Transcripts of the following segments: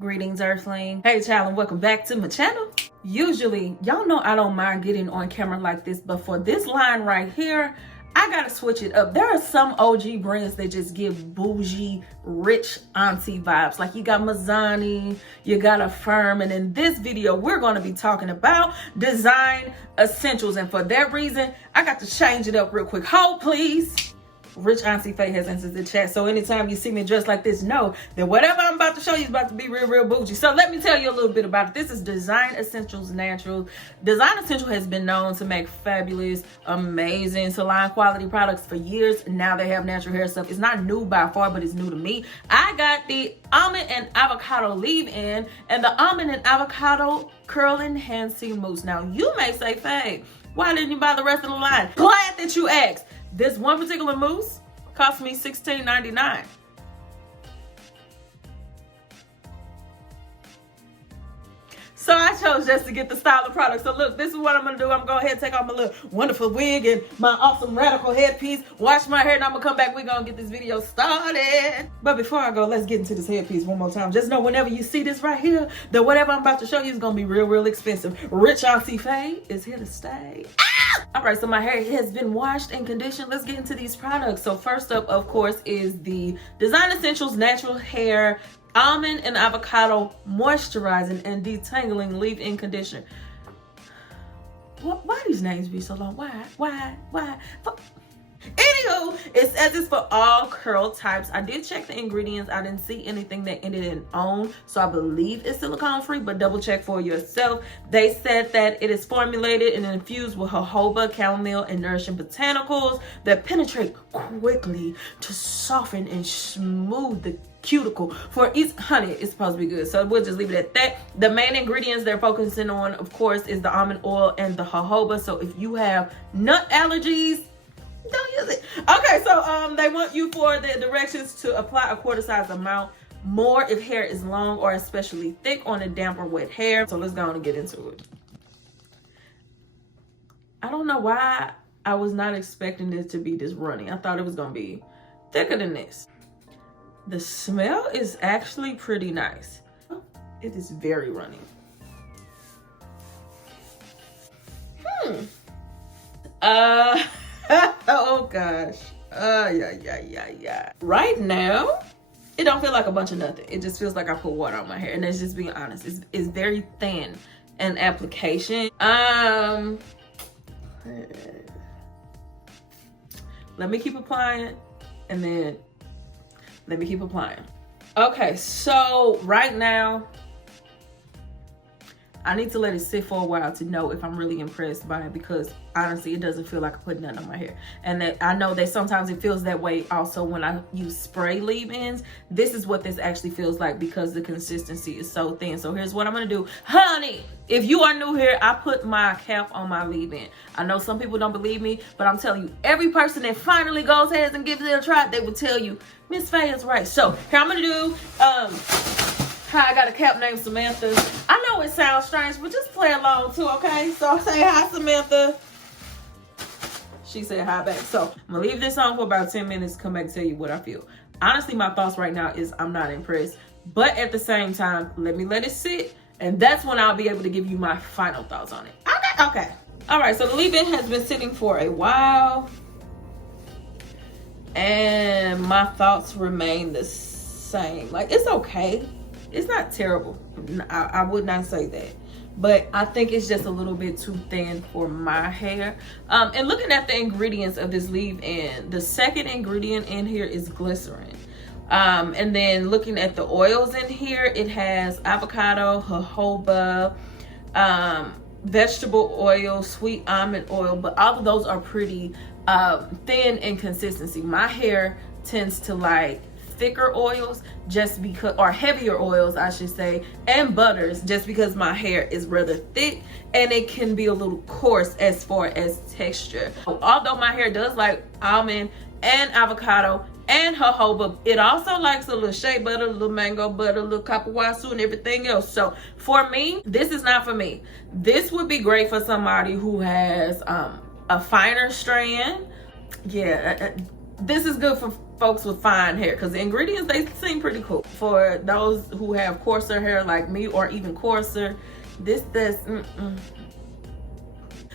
Greetings, Earthling. Hey, child, and welcome back to my channel. Usually, y'all know I don't mind getting on camera like this, but for this line right here, I gotta switch it up. There are some OG brands that just give bougie, rich auntie vibes. Like you got Mazzani, you got Affirm, and in this video, we're gonna be talking about design essentials. And for that reason, I got to change it up real quick. Hold, please. Rich Auntie Faye has entered the chat. So anytime you see me dressed like this, know that whatever I'm about to show you is about to be real bougie. So let me tell you a little bit about it. This is Design Essentials Natural. Design Essential has been known to make fabulous, amazing salon quality products for years. Now they have natural hair stuff. It's not new by far, but it's new to me. I got the almond and avocado leave-in and the almond and avocado curl enhancing mousse. Now you may say, Faye, why didn't you buy the rest of the line? Glad that you asked. This one particular mousse cost me $16.99. So I chose just to get the style of product. So look, this is what I'm gonna do. I'm gonna go ahead and take off my little wonderful wig and my awesome radical headpiece, wash my hair, and I'm gonna come back. We're gonna get this video started. But before I go, let's get into this headpiece one more time. Just know whenever you see this right here, that whatever I'm about to show you is gonna be real expensive. Rich Auntie Faye is here to stay. All right, so my hair has been washed and conditioned. Let's get into these products. So first up, of course, is the Design Essentials Natural Hair Almond and Avocado Moisturizing and Detangling Leave-In Conditioner. Why these names be so long? Why? Anywho, it says it's for all curl types. I did check the ingredients. I didn't see anything that ended in "own," so I believe it's silicone free, but double check for yourself. They said that it is formulated and infused with jojoba, chamomile, and nourishing botanicals that penetrate quickly to soften and smooth the cuticle. For each, honey, it's supposed to be good, so we'll just leave it at that. The main ingredients they're focusing on, of course, is the almond oil and the jojoba. So if you have nut allergies, don't use it. Okay, so they want you for the directions to apply a quarter size amount more if hair is long or especially thick on a damp or wet hair. So let's go on and get into it. I don't know why I was not expecting this to be this runny. I thought it was gonna be thicker than this. The smell is actually pretty nice. It is very runny. Oh gosh. Yeah. Right now, it don't feel like a bunch of nothing. It just feels like I put water on my hair, and that's just being honest. It's very thin in application. Let me keep applying, and then let me keep applying. Okay, so right now, I need to let it sit for a while to know if I'm really impressed by it, because honestly, it doesn't feel like I put nothing on my hair. And that I know that sometimes it feels that way also when I use spray leave-ins. This is what this actually feels like because the consistency is so thin. So here's what I'm gonna do. Honey, if you are new here, I put my cap on my leave-in. I know some people don't believe me, but I'm telling you, every person that finally goes ahead and gives it a try, they will tell you, Miss Faye is right. So here I'm gonna do, hi, I got a cap named Samantha. I know it sounds strange, but just play along too, okay? So say hi, Samantha. She said hi back. So I'm gonna leave this on for about 10 minutes, come back and tell you what I feel. Honestly, my thoughts right now is I'm not impressed, but at the same time, let me let it sit, and that's when I'll be able to give you my final thoughts on it. Okay. All right, so the leave-in has been sitting for a while, and my thoughts remain the same. Like, it's okay. It's not terrible. I would not say that. But I think it's just a little bit too thin for my hair. And looking at the ingredients of this leave-in, the second ingredient in here is glycerin. And then looking at the oils in here, it has avocado, jojoba, vegetable oil, sweet almond oil, but all of those are pretty thin in consistency. My hair tends to like thicker oils just because, or heavier oils I should say, and butters, just because my hair is rather thick and it can be a little coarse as far as texture. Although my hair does like almond and avocado and jojoba, it also likes a little shea butter, a little mango butter, a little kapuasu, and everything else. So for me, this is not for me. This would be great for somebody who has a finer strand. Yeah, this is good for folks with fine hair, because the ingredients, they seem pretty cool. For those who have coarser hair like me, or even coarser, this does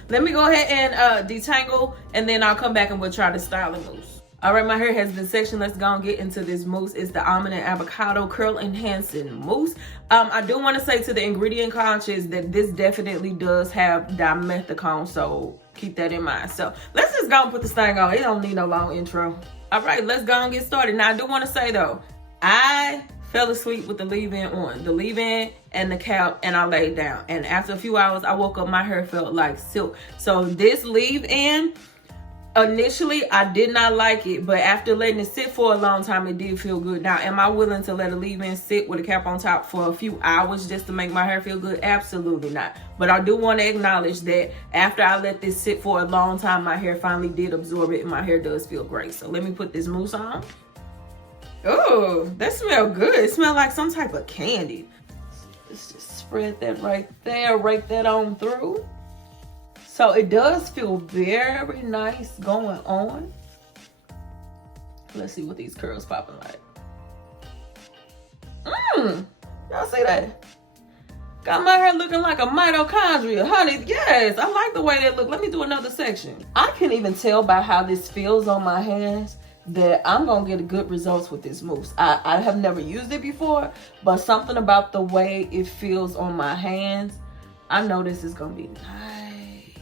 Let me go ahead and detangle, and then I'll come back and we'll try to style the mousse. All right, my hair has been sectioned. Let's go and get into this mousse. It's the almond and avocado curl enhancing mousse. I do want to say to the ingredient conscious that this definitely does have dimethicone, so keep that in mind. So let's just go and put this thing on. It don't need no long intro. All right, let's go and get started. Now, I do want to say though, I fell asleep with the leave-in on, the leave-in and the cap, and I laid down. And after a few hours, I woke up, my hair felt like silk. So this leave-in, initially, I did not like it, but after letting it sit for a long time, it did feel good. Now, am I willing to let a leave-in sit with a cap on top for a few hours just to make my hair feel good? Absolutely not. But I do want to acknowledge that after I let this sit for a long time, my hair finally did absorb it, and my hair does feel great. So let me put this mousse on. Oh, that smells good. It smells like some type of candy. Let's just spread that right there, rake that on through. So it does feel very nice going on. Let's see what these curls popping like. Y'all see that? Got my hair looking like a mitochondria, honey. Yes, I like the way that look. Let me do another section. I can even tell by how this feels on my hands that I'm gonna get good results with this mousse. I have never used it before, but something about the way it feels on my hands, I know this is gonna be nice.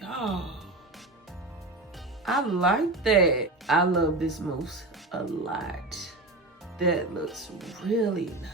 Y'all, I like that. I love this mousse a lot. That looks really nice.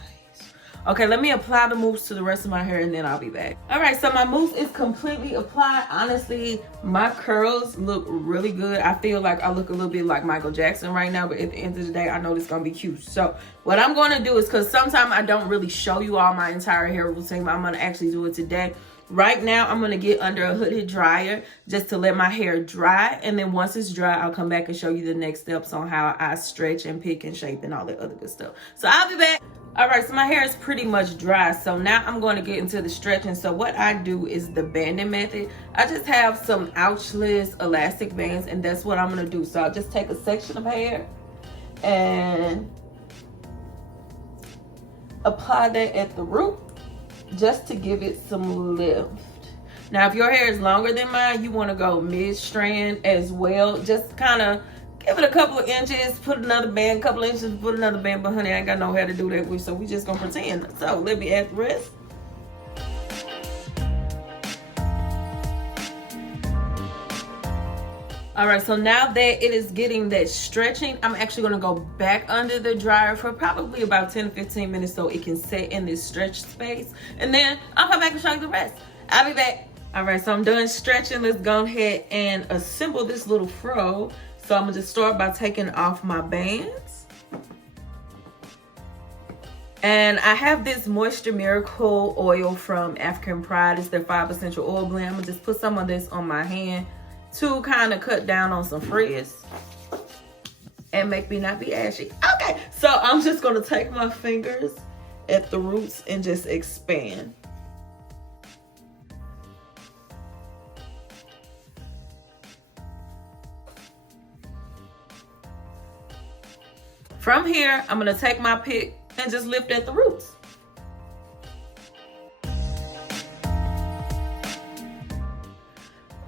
Okay, let me apply the mousse to the rest of my hair, and then I'll be back. All right, so my mousse is completely applied. Honestly, my curls look really good. I feel like I look a little bit like Michael Jackson right now, but at the end of the day, I know this is gonna be cute. So what I'm gonna do is, because sometimes I don't really show you all my entire hair routine, but I'm gonna actually do it today. Right now, I'm gonna get under a hooded dryer just to let my hair dry. And then once it's dry, I'll come back and show you the next steps on how I stretch and pick and shape and all that other good stuff. So I'll be back. All right, so my hair is pretty much dry. So now I'm going to get into the stretching. So what I do is the banding method. I just have some ouchless elastic bands, and that's what I'm going to do. So I'll just take a section of hair and apply that at the root just to give it some lift. Now, if your hair is longer than mine, you want to go mid-strand as well. Just kind of give it a couple of inches, put another band, couple of inches, put another band, but honey, I ain't got no hair to do that with, so we just gonna pretend. So let me add the rest. All right, so now that it is getting that stretching, I'm actually gonna go back under the dryer for probably about 10 to 15 minutes so it can set in this stretch space. And then I'll come back and show you the rest. I'll be back. All right, so I'm done stretching. Let's go ahead and assemble this little fro. So I'm gonna just start by taking off my bands. And I have this Moisture Miracle oil from African Pride. It's their 5 essential oil blend. I'm gonna just put some of this on my hand to kind of cut down on some frizz and make me not be ashy. Okay, so I'm just gonna take my fingers at the roots and just expand. From here, I'm gonna take my pick and just lift at the roots.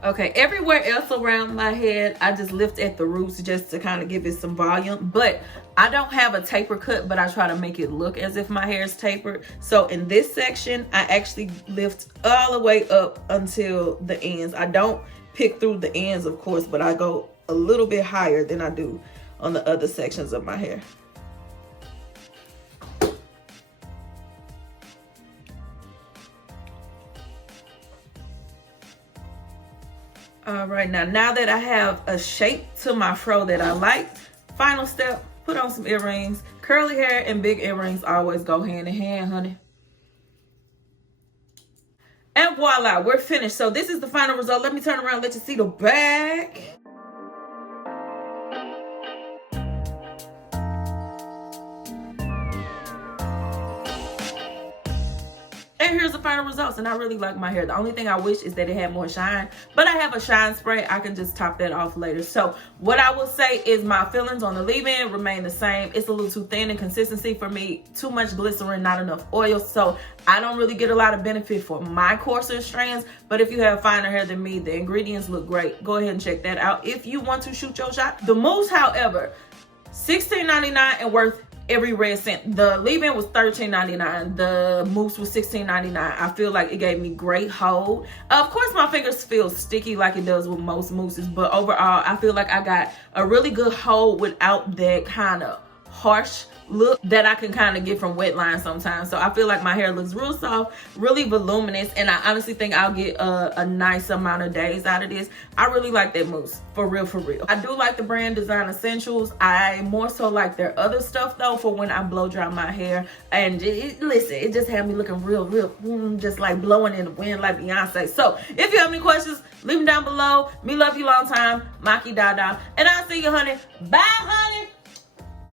Okay, everywhere else around my head, I just lift at the roots just to kind of give it some volume. But I don't have a taper cut, but I try to make it look as if my hair is tapered. So in this section, I actually lift all the way up until the ends. I don't pick through the ends, of course, but I go a little bit higher than I do on the other sections of my hair. All right, now that I have a shape to my fro that I like, final step, put on some earrings. Curly hair and big earrings always go hand in hand, honey. And voila, we're finished. So this is the final result. Let me turn around, let you see the back. And here's the final results, and I really like my hair. The only thing I wish is that it had more shine, but I have a shine spray. I can just top that off later. So what I will say is my feelings on the leave-in remain the same. It's a little too thin in consistency for me. Too much glycerin, not enough oil. So I don't really get a lot of benefit for my coarser strands, but if you have finer hair than me, the ingredients look great. Go ahead and check that out if you want to shoot your shot. The mousse, however, $16.99 and worth every red cent. The leave-in was $13.99. The mousse was $16.99. I feel like it gave me great hold. Of course, my fingers feel sticky like it does with most mousses, but overall, I feel like I got a really good hold without that kind of harsh look that I can kind of get from wet line sometimes. So I feel like my hair looks real soft, really voluminous, and I honestly think I'll get a nice amount of days out of this. I really like that mousse, for real, for real. I do like the brand Design Essentials. I more so like their other stuff though for when I blow dry my hair. And listen, it just had me looking real, just like blowing in the wind like Beyonce. So if you have any questions, leave them down below. Me love you long time, Maki Dada, and I'll see you, honey. Bye, honey.